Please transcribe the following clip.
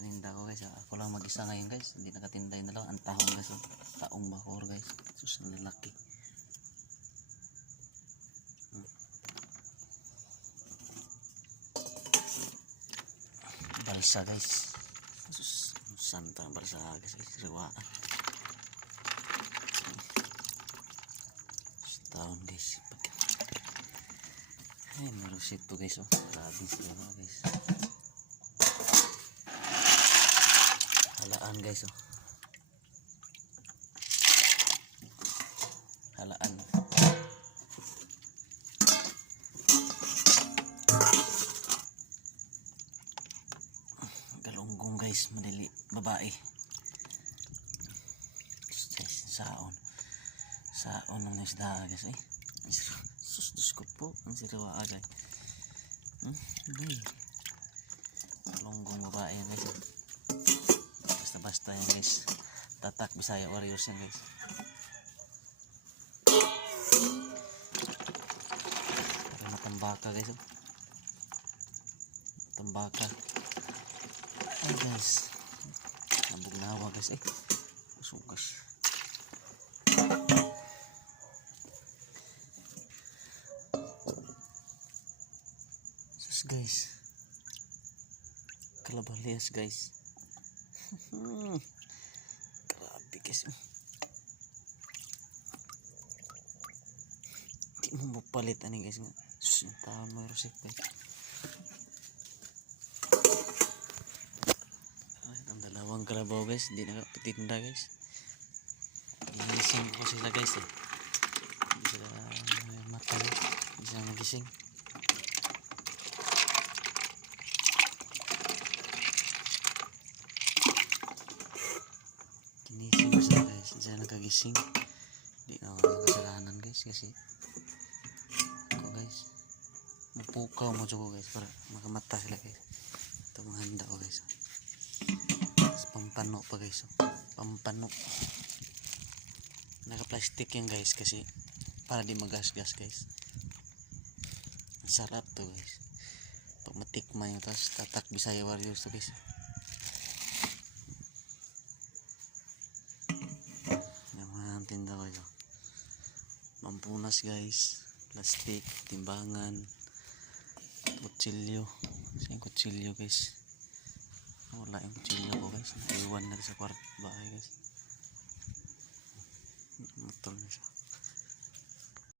paninda ko guys. Ako lang mag-isa ngayon guys. Hindi nakatinda yung dalawa. Ang tahong guys. Taong bakor guys. Sus, ang lalaki. Balsa guys. Sus, santa ang balsa guys. Riwaan. Tahon guys. Ay, marusit to guys. Oh. Grabe sila guys. Halaan guys. Oh. Halaan. Galunggong guys, madali babae. Saon ng isda guys eh. Sus ko po ang siriwa guys. Galunggong babae guys. Basta yan guys. Tatak Bisaya Warriors yan guys. Para matambaka guys. Oh. Matambaka. Ay guys, nabugnawa guys eh. Sugas. Sus guys, kalabalias guys. Grabe guys. Di mo mapalit ani guys nga. Sus, yung taon mo rusik guys. Dalawang kalabaw guys, hindi nakapatinda guys. Ginising ko sila guys eh. Hindi sila mata guys. Hindi sila nagising. Ginising ko sila guys. Hindi sila nakagising. Hindi na ako nakasalanan guys kasi ako guys mapukaw mo ko guys para makamata sila guys. Ito mga handa ko guys. Pampano pa guys. Pampano. Naka plastic yan guys kasi para di magasgas guys. Ang sarap to guys. Pag matikman yun tapos Tatak Bisaya Warriors to guys. Yung mga tinda ko ito. Mampunas guys. Plastic. Timbangan. Kutsilyo. Kasi yung kutsilyo guys. Wala yung kutsilyo ko guys. Iwan na sa kwarto bahay guys. Matol na siya.